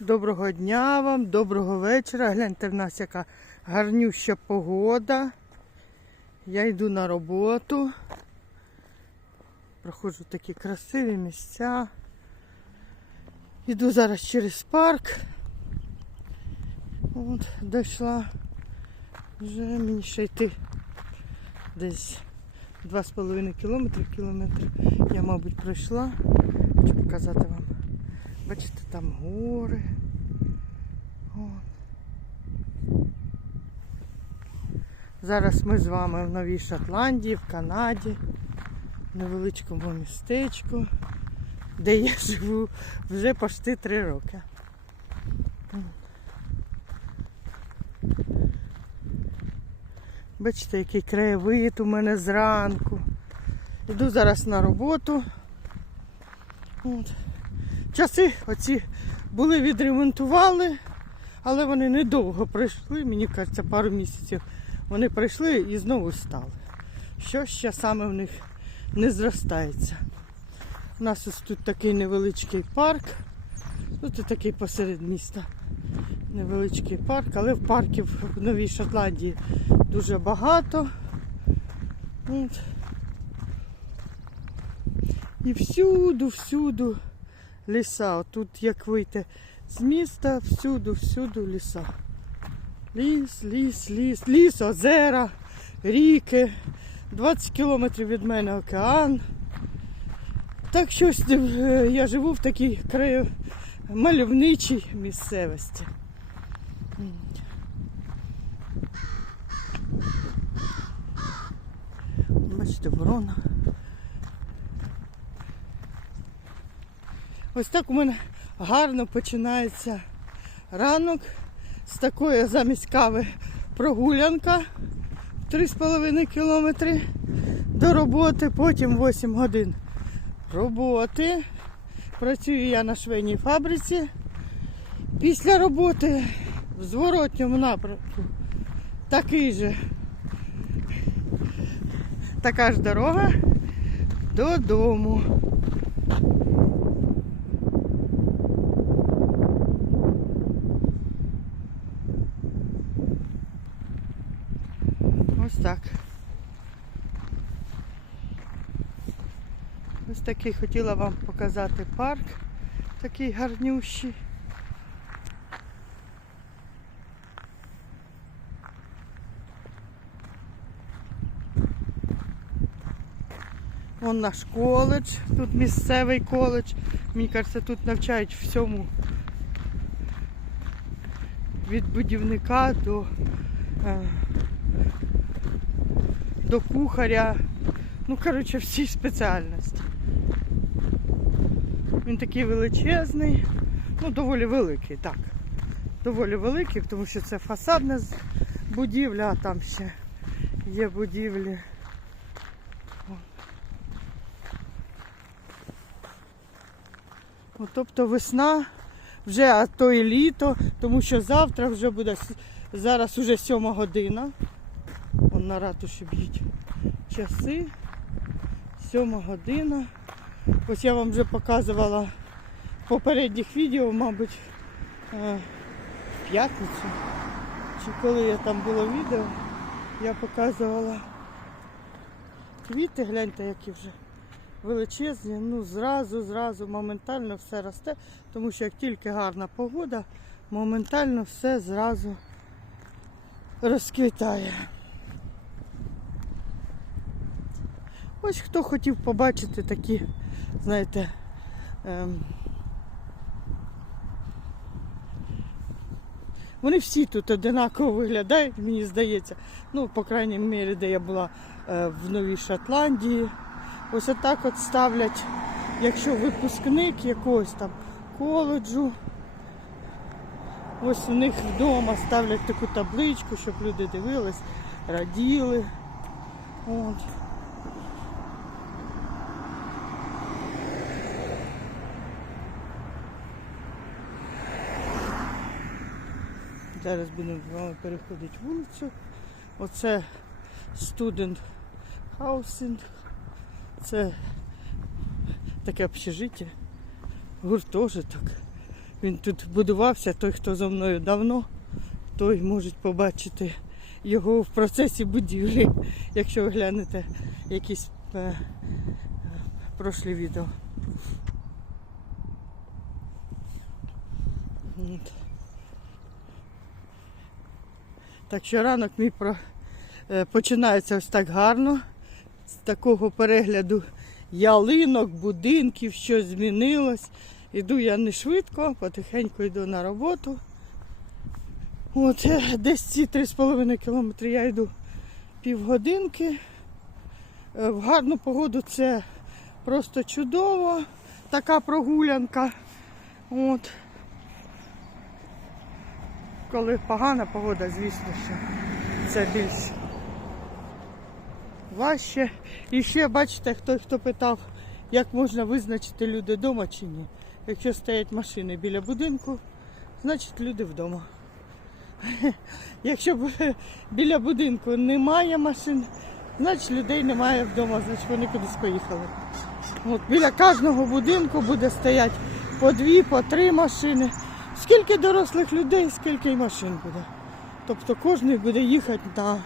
Доброго дня вам, доброго вечора. Гляньте в нас яка гарнюща погода. Я йду на роботу. Проходжу такі красиві місця. Йду зараз через парк. От, дійшла. Вже мені ще йти десь 2,5 кілометри. Кілометр я, мабуть, пройшла. Хочу показати вам. Бачите, там гори. От. Зараз ми з вами в Новій Шотландії, в Канаді, в невеличкому містечку, де я живу вже почти три роки. Бачите, який краєвид у мене зранку. Йду зараз на роботу. От. Часи оці були відремонтували, але вони недовго пройшли, мені кажеться, пару місяців. Вони прийшли і знову стали. Що ще саме в них не зростається. У нас ось тут такий невеличкий парк. Тут такий посеред міста. Невеличкий парк, але в парків в Новій Шотландії дуже багато. От. І всюду, всюду ліса. Тут як вийти з міста, всюду, всюду ліса. Ліс, ліс, ліс, ліс, озера, ріки. 20 кілометрів від мене океан. Так щось е, я живу в такій краю мальовничій місцевості. Бачите, ворона. Ось так у мене гарно починається ранок з такої замість кави прогулянка 3,5 кілометри до роботи, потім 8 годин роботи. Працюю я на швейній фабриці. Після роботи в зворотньому напрямку такий же, така ж дорога додому. Ось так. Ось такий хотіла вам показати парк, такий гарнющий. Вон наш коледж, тут місцевий коледж. Мені кажеться, тут навчають всьому. Від будівника до е, до кухаря. Ну, коротше, всі спеціальності. Він такий величезний, ну, доволі великий, так. Доволі великий, тому що це фасадна будівля, а там ще є будівлі. О. Тобто весна, вже а то і літо, тому що завтра вже буде, зараз уже сьома година. Вон на ратуші б'ють часи. Сьома година. Ось я вам вже показувала в попередніх відео, мабуть, е, в п'ятницю. Чи коли я там було відео, я показувала квіти, гляньте, які вже величезні. Ну, зразу, зразу, моментально все росте, тому що як тільки гарна погода, моментально все зразу розквітає. Ось хто хотів побачити такі, знаєте, ем, вони всі тут одинаково виглядають, мені здається. Ну, по крайній мірі, де я була е, в Новій Шотландії. Ось отак от ставлять, якщо випускник якогось там коледжу. Ось у них вдома ставлять таку табличку, щоб люди дивились, раділи. От. Зараз будемо з вами переходити вулицю. Оце студент хаусинг. Це таке общежиття, гуртожиток. Він тут будувався, той, хто зо мною давно, той може побачити його в процесі будівлі, якщо ви глянете якісь е, е, прошлі відео. Так що ранок мій про, е, починається ось так гарно. З такого перегляду ялинок, будинків, що змінилось. Іду я не швидко, потихеньку йду на роботу. От, е, десь ці 3,5 кілометри я йду півгодинки. Е, В гарну погоду це просто чудово, така прогулянка. От. Коли погана погода, звісно, що це більш важче. І ще бачите, хто, хто питав, як можна визначити люди вдома чи ні. Якщо стоять машини біля будинку, значить люди вдома. Якщо біля будинку немає машин, значить людей немає вдома, значить вони кудись поїхали. От біля кожного будинку буде стояти по дві, по три машини. Скільки дорослих людей, скільки й машин буде. Тобто кожен буде їхати на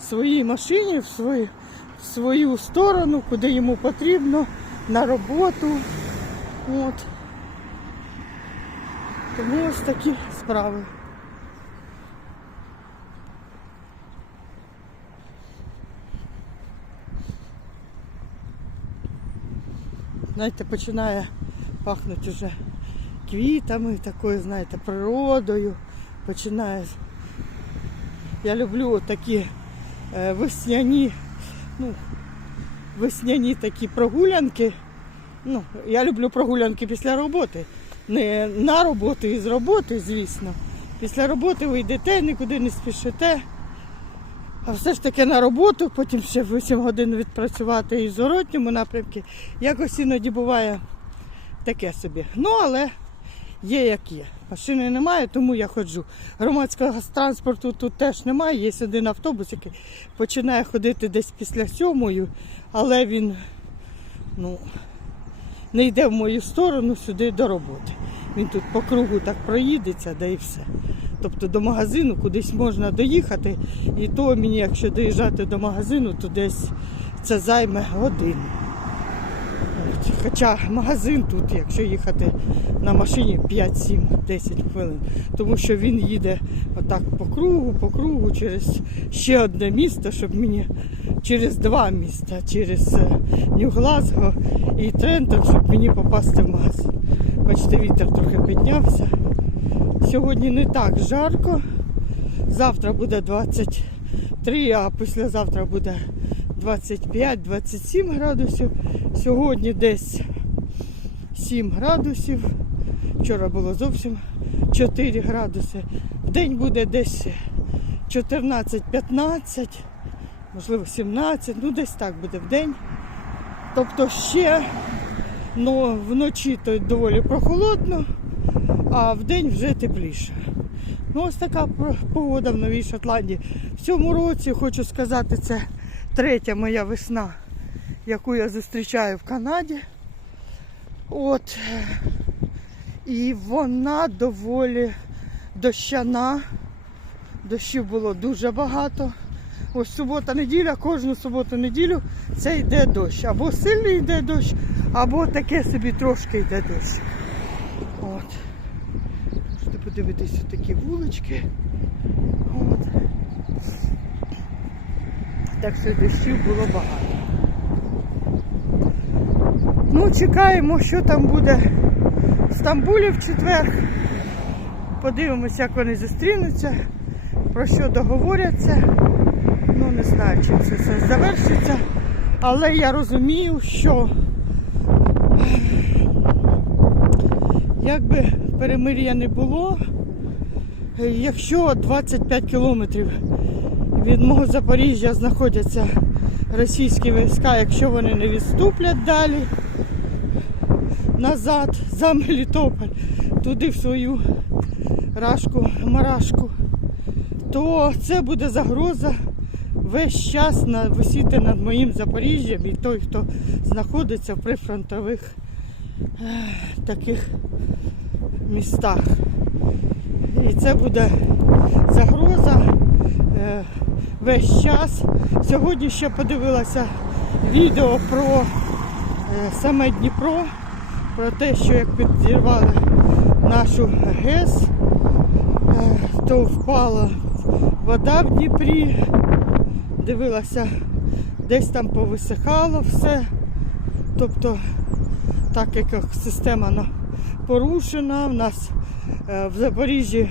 своїй машині в свою, в свою сторону, куди йому потрібно, на роботу. От. Тому ось такі справи. Знаєте, починає пахнути вже квітами, такою, знаєте, природою. Починає. Я люблю такі е, весняні, ну, весняні такі прогулянки. Ну, я люблю прогулянки після роботи. Не на роботу і з роботи, звісно. Після роботи ви йдете, нікуди не спішите. А все ж таки на роботу, потім ще 8 годин відпрацювати і в зворотньому напрямку. Якось іноді буває таке собі. Ну, але є як є. Машини немає, тому я ходжу. Громадського транспорту тут теж немає. Є один автобус, який починає ходити десь після сьомої, але він ну, не йде в мою сторону сюди до роботи. Він тут по кругу так проїдеться, да і все. Тобто до магазину кудись можна доїхати, і то мені, якщо доїжджати до магазину, то десь це займе годину. От. Хоча магазин тут, якщо їхати на машині 5, 7, 10 хвилин, тому що він їде отак по кругу, по кругу, через ще одне місто, щоб мені через два міста, через е, Нью-Глазго і Трентон, щоб мені попасти в магазин. Бачите, вітер трохи піднявся. Сьогодні не так жарко. Завтра буде 23, а післязавтра буде 25-27 градусів. Сьогодні десь 7 градусів. Вчора було зовсім 4 градуси. В день буде десь 14-15, можливо 17, ну десь так буде в день. Тобто ще ну, вночі то доволі прохолодно, а в день вже тепліше. Ну, ось така погода в Новій Шотландії. В цьому році, хочу сказати, це третя моя весна, яку я зустрічаю в Канаді. От. І вона доволі дощана. Дощів було дуже багато. Ось субота-неділя, кожну суботу-неділю це йде дощ. Або сильний йде дощ, або таке собі трошки йде дощ. От. Можете подивитися такі вулички. Так що дощів було багато. Ну, чекаємо, що там буде в Стамбулі в четвер. Подивимося, як вони зустрінуться, про що договоряться. Ну, не знаю, чим це все завершиться. Але я розумію, що як би перемир'я не було, якщо 25 кілометрів від мого Запоріжжя знаходяться російські війська, якщо вони не відступлять далі назад за Мелітополь, туди в свою рашку, марашку, то це буде загроза весь час висіти над моїм Запоріжжям і той, хто знаходиться в прифронтових е, таких містах. І це буде загроза е, весь час. Сьогодні ще подивилася відео про е, саме Дніпро, про те, що як підірвали нашу ГЕС, е, то впала вода в Дніпрі. Дивилася, десь там повисихало все. Тобто, так як система порушена, в нас е, в Запоріжжі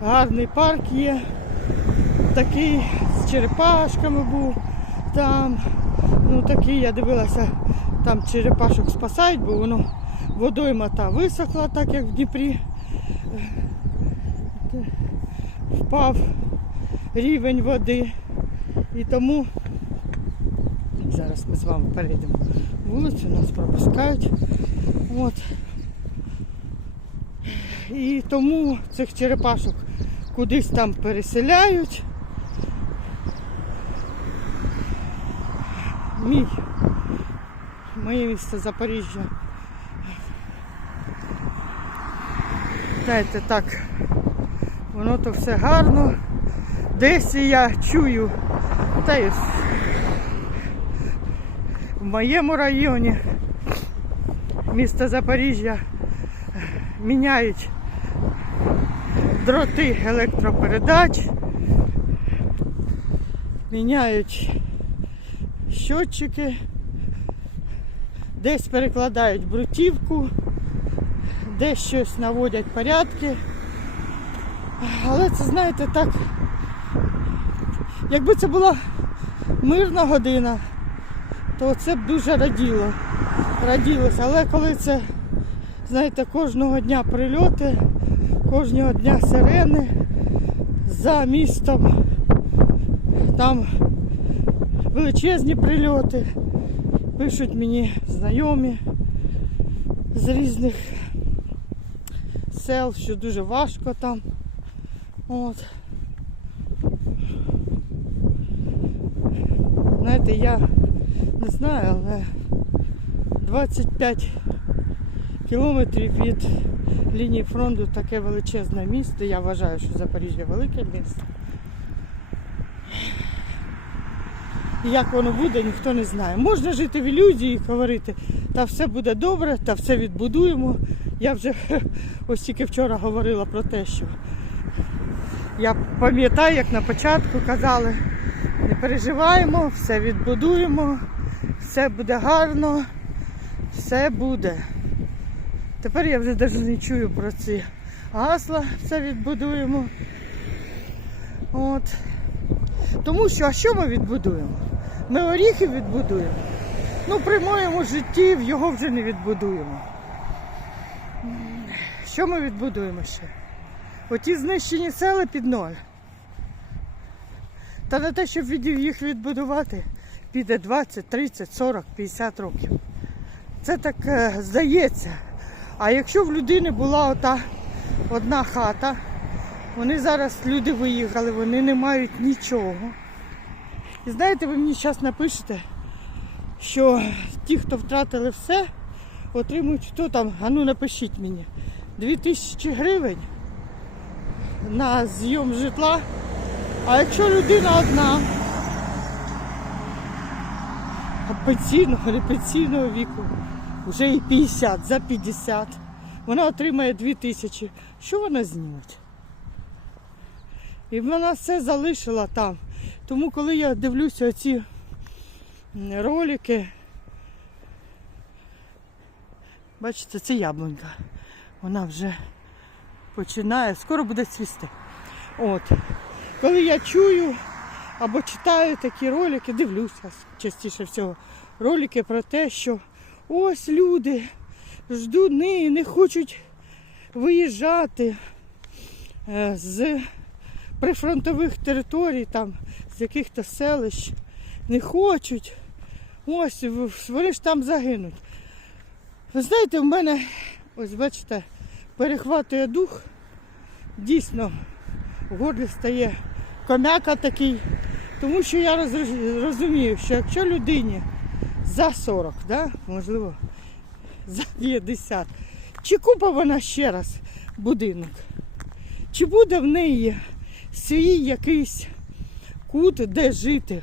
гарний парк є, такий черепашками був там. Ну такий я дивилася, там черепашок спасають, бо воно водойма та висохла, так як в Дніпрі. Е, Впав рівень води. І тому зараз ми з вами перейдемо вулицю, нас пропускають. От. І тому цих черепашок кудись там переселяють. Мій, моє місто Запоріжжя. Знаєте, так, воно то все гарно. Десь я чую, та й в моєму районі міста Запоріжжя міняють дроти електропередач, міняють щотчики, десь перекладають брутівку, десь щось наводять порядки. Але це, знаєте, так, якби це була мирна година, то це б дуже раділо. Раділося. Але коли це, знаєте, кожного дня прильоти, кожного дня сирени за містом, там величезні прильоти, пишуть мені знайомі з різних сел, що дуже важко там. От. Знаєте, я не знаю, але 25 кілометрів від лінії фронту таке величезне місто. Я вважаю, що Запоріжжя велике місто. І як воно буде, ніхто не знає. Можна жити в ілюзії, і говорити, та все буде добре, та все відбудуємо. Я вже ось тільки вчора говорила про те, що я пам'ятаю, як на початку казали, не переживаємо, все відбудуємо, все буде гарно, все буде. Тепер я вже навіть не чую про ці гасла, все відбудуємо. От. Тому що, а що ми відбудуємо? Ми оріхи відбудуємо. Ну, при моєму житті його вже не відбудуємо. Що ми відбудуємо ще? Оті знищені села під ноль. Та на те, щоб їх відбудувати, піде 20, 30, 40, 50 років. Це так е, здається. А якщо в людини була ота одна хата, вони зараз люди виїхали, вони не мають нічого. І знаєте, ви мені зараз напишете, що ті, хто втратили все, отримують хто там, а ну напишіть мені, 2000 гривень на зйом житла. А якщо людина одна, пенсійного, не пенсійного віку, вже і 50, за 50, вона отримає 2000, що вона зніметь? І вона все залишила там. Тому коли я дивлюся оці м, ролики, бачите, це яблунька. Вона вже починає, скоро буде цвісти. От. Коли я чую або читаю такі ролики, дивлюся частіше всього, ролики про те, що ось люди ждуни, не хочуть виїжджати е, з прифронтових територій, там, з яких-то селищ, не хочуть. Ось вони ж там загинуть. Ви знаєте, в мене, ось бачите, перехватує дух. Дійсно, в горлі стає комяка такий. Тому що я розумію, що якщо людині за 40, да, можливо, за 50, чи купа вона ще раз будинок. Чи буде в неї свій якийсь кут, де жити?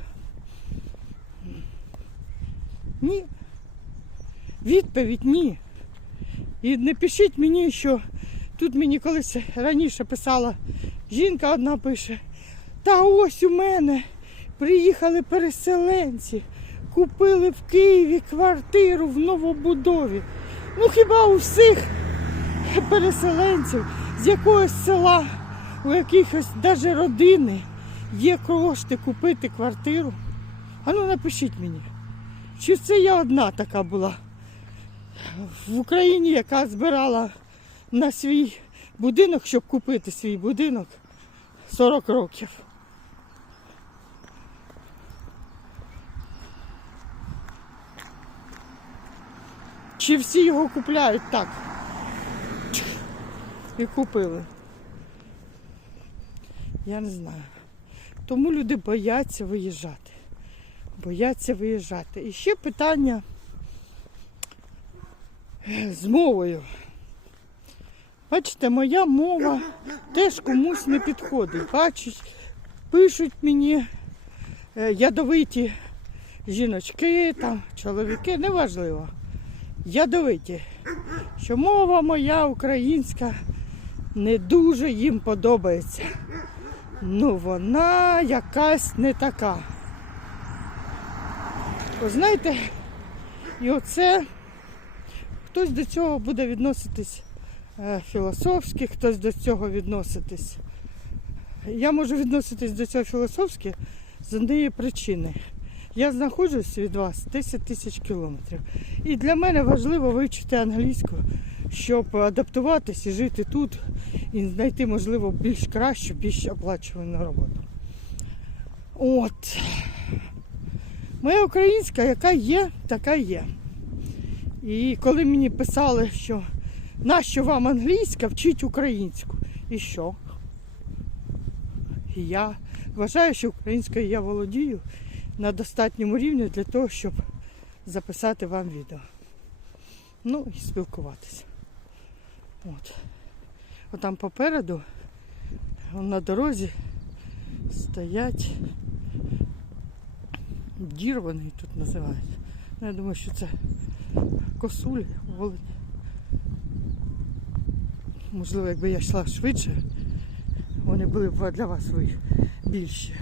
Ні. Відповідь ні. І не пишіть мені, що тут мені колись раніше писала жінка одна пише, та ось у мене приїхали переселенці, купили в Києві квартиру в новобудові. Ну хіба у всіх переселенців з якогось села, у якихось навіть родини є кошти купити квартиру? А ну напишіть мені, чи це я одна така була в Україні, яка збирала на свій будинок, щоб купити свій будинок 40 років. Чи всі його купляють так? І купили. Я не знаю. Тому люди бояться виїжджати. Бояться виїжджати. І ще питання е, з мовою. Бачите, моя мова теж комусь не підходить. Бачать, пишуть мені е, ядовиті жіночки, там, чоловіки, неважливо. Ядовиті, що мова моя українська не дуже їм подобається. Ну, вона якась не така. Ви знаєте, і оце хтось до цього буде відноситись е, філософськи, хтось до цього відноситись. Я можу відноситись до цього філософськи з однієї причини. Я знаходжусь від вас 10 тисяч кілометрів. І для мене важливо вивчити англійську, щоб адаптуватись і жити тут і знайти, можливо, більш кращу, більш оплачувану роботу. От. Моя українська, яка є, така є. І коли мені писали, що нащо вам англійська, вчіть українську. І що? Я вважаю, що українською я володію на достатньому рівні для того, щоб записати вам відео. Ну і спілкуватися. От. Отам попереду на дорозі стоять дір вони тут називають. Ну, я думаю, що це косулі, волень. Можливо, якби я йшла швидше, вони були б для вас більші.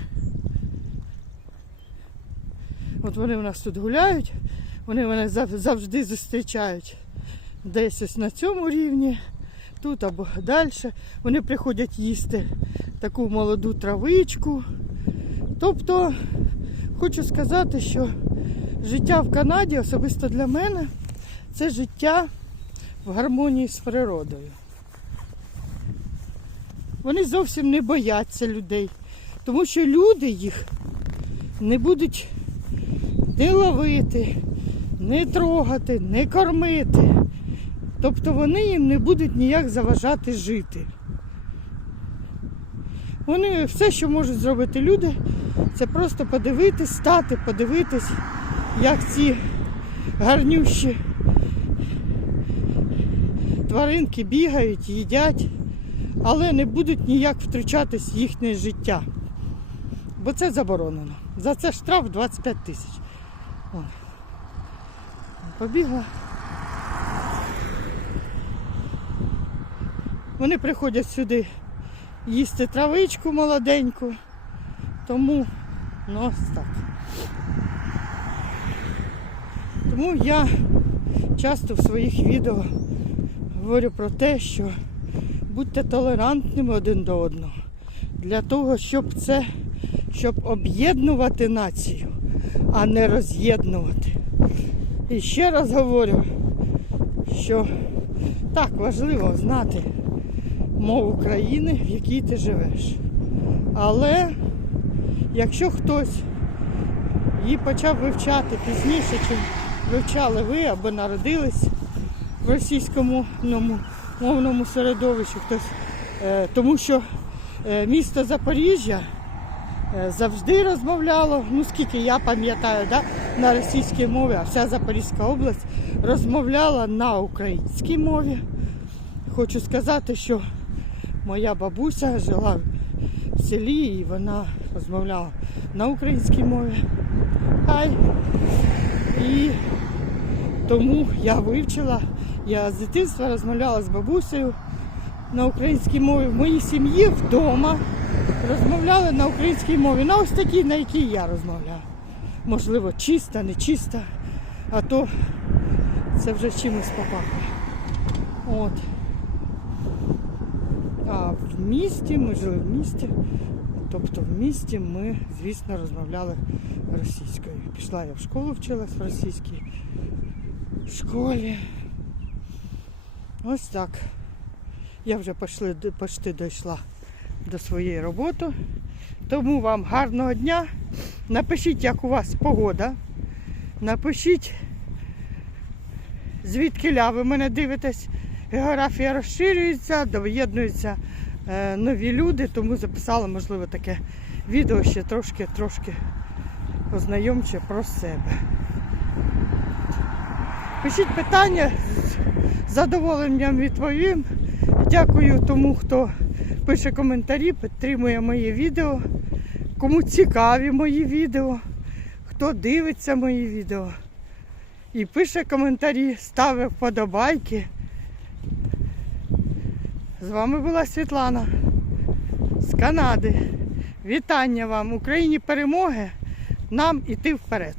От вони у нас тут гуляють, вони мене завжди зустрічають десь ось на цьому рівні, тут або далі. Вони приходять їсти таку молоду травичку. Тобто, хочу сказати, що життя в Канаді, особисто для мене, це життя в гармонії з природою. Вони зовсім не бояться людей, тому що люди їх не будуть не ловити, не трогати, не кормити. Тобто вони їм не будуть ніяк заважати жити. Вони все, що можуть зробити люди, це просто подивитись, стати, подивитись, як ці гарнющі тваринки бігають, їдять, але не будуть ніяк втручатись в їхнє життя. Бо це заборонено. За це штраф 25 тисяч. Побігла. Вони приходять сюди їсти травичку молоденьку. Тому ну ось так. Тому я часто в своїх відео говорю про те, що будьте толерантними один до одного. Для того, щоб це, щоб об'єднувати націю, а не роз'єднувати. І ще раз говорю, що так важливо знати мову країни, в якій ти живеш. Але якщо хтось її почав вивчати пізніше, чим вивчали ви або народились в російському ну, мовному середовищі, хтось, е, тому що е, місто Запоріжжя е, завжди розмовляло, ну скільки я пам'ятаю, да, на російській мові, а вся Запорізька область розмовляла на українській мові. хочу сказати, що моя бабуся жила в селі і вона розмовляла на українській мові. Хай. І тому я вивчила, я з дитинства розмовляла з бабусею на українській мові. В моїй сім'ї вдома розмовляли на українській мові, на ось такій, на якій я розмовляю. Можливо, чиста, не чиста, а то це вже чимось попахує. От. А в місті, ми жили в місті, тобто в місті ми, звісно, розмовляли російською. Пішла я в школу, вчилась в російській школі. Ось так. Я вже пошли, почти дійшла до своєї роботи. Тому вам гарного дня. Напишіть, як у вас погода. Напишіть, звідки ля ви мене дивитесь. Географія розширюється, доєднуються е, нові люди, тому записала, можливо, таке відео ще трошки-трошки ознайомче про себе. Пишіть питання, з задоволенням відповім. Дякую тому, хто пише коментарі, підтримує мої відео. Кому цікаві мої відео, хто дивиться мої відео і пише коментарі, ставить вподобайки. З вами була Світлана з Канади. Вітання вам, Україні перемоги, нам іти вперед.